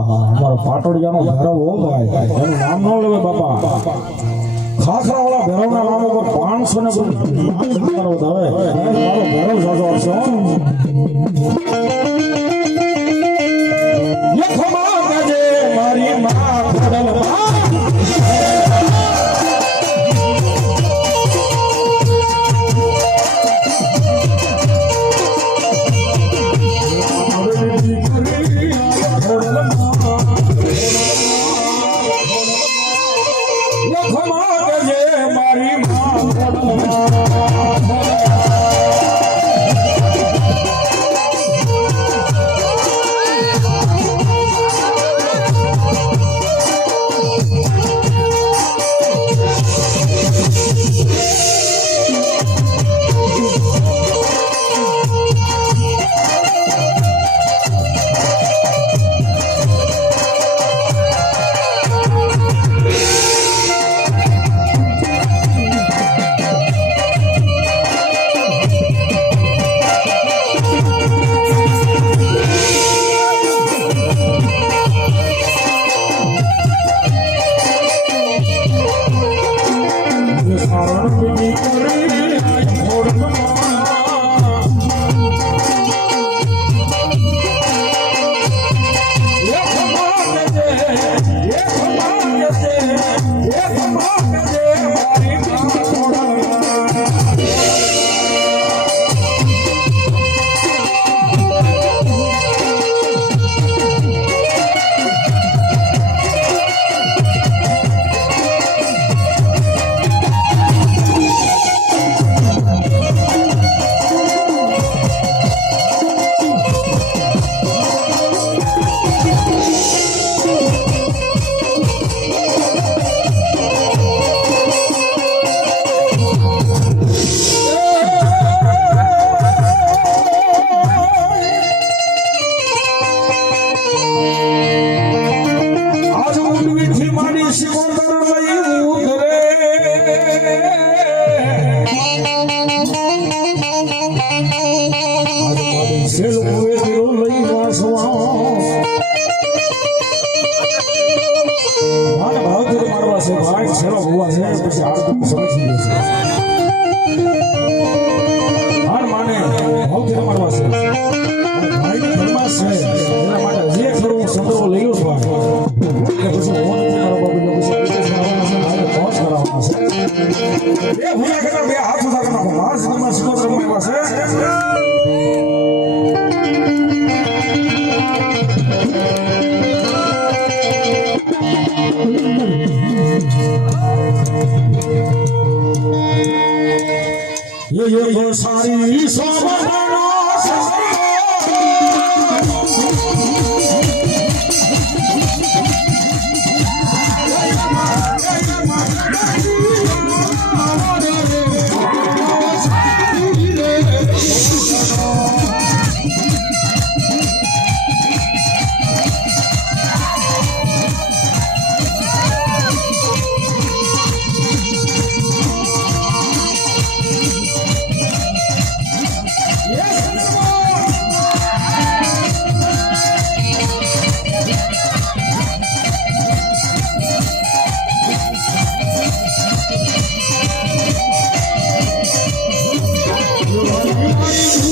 મારો પાટોડિયાનો ઘરો ઓમ ભાઈ એનું નામ ન લેવે બાપા ખાસરાવાળા ભેરવના નામ ઉપર પાંચસો ને મારો ભેરવ સાચો આપશે सोमवार Thank you.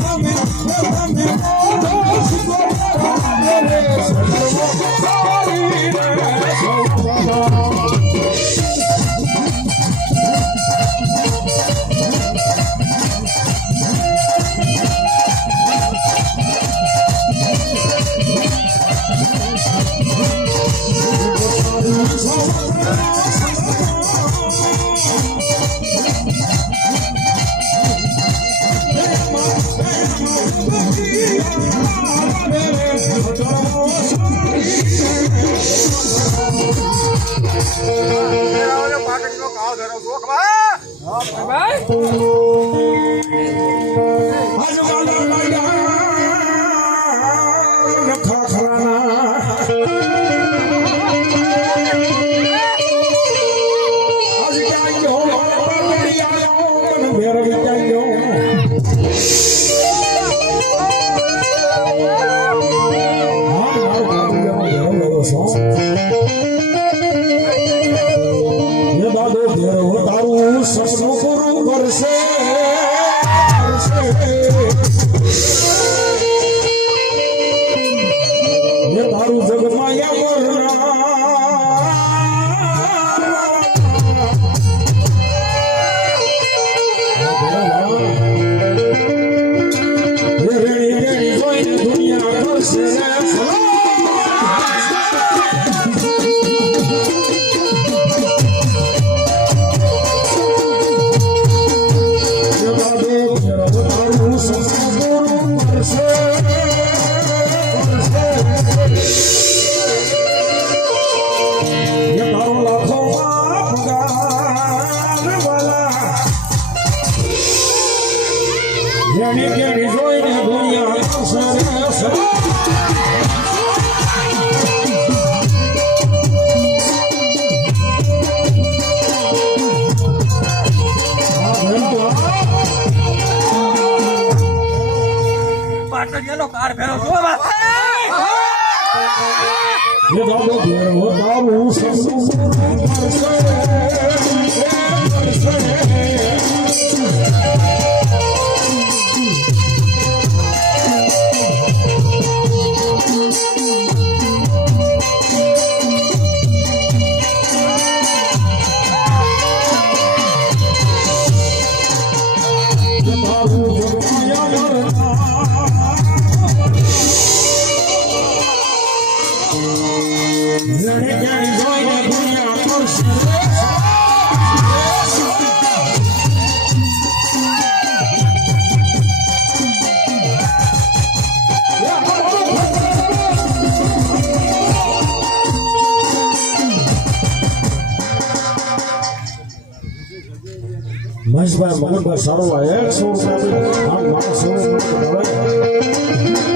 coming, they're coming. Mahesh भाई मगन भाई सारा भाई